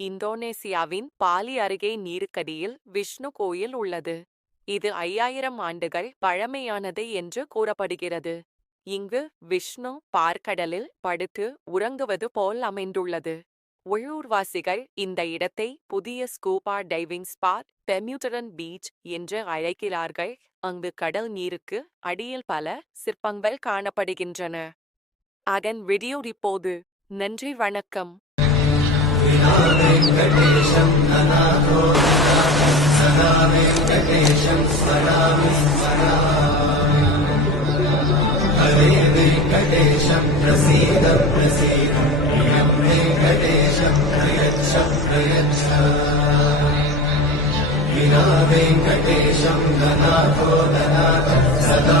இந்தோனேசியாவின் பாலி அருகே நீருக்கடியில் விஷ்ணு கோயில் உள்ளது. இது 5000 ஆண்டுகள் பழமையானது என்று கூறப்படுகிறது. இங்கு விஷ்ணு பார்க்கடலில் படுத்து உறங்குவது போல் அமைந்துள்ளது. உள்ளூர்வாசிகள் இந்த இடத்தை புதிய ஸ்கூபா டைவிங் ஸ்பாட் பெர்மியூட்டரன் பீச் என்று அழைக்கிறார்கள். அங்கு கடல் நீருக்கு அடியில் பல சிற்பங்கள் காணப்படுகின்றன. அதன் வீடியோ இப்போது. நன்றி, வணக்கம். हरे वेङ्कटेशं प्रसीद प्रसीद प्रियं वेङ्कटेशं प्रयच्छ प्रयच्छ विना वेङ्कटेशं दनाथो दनाथ सदा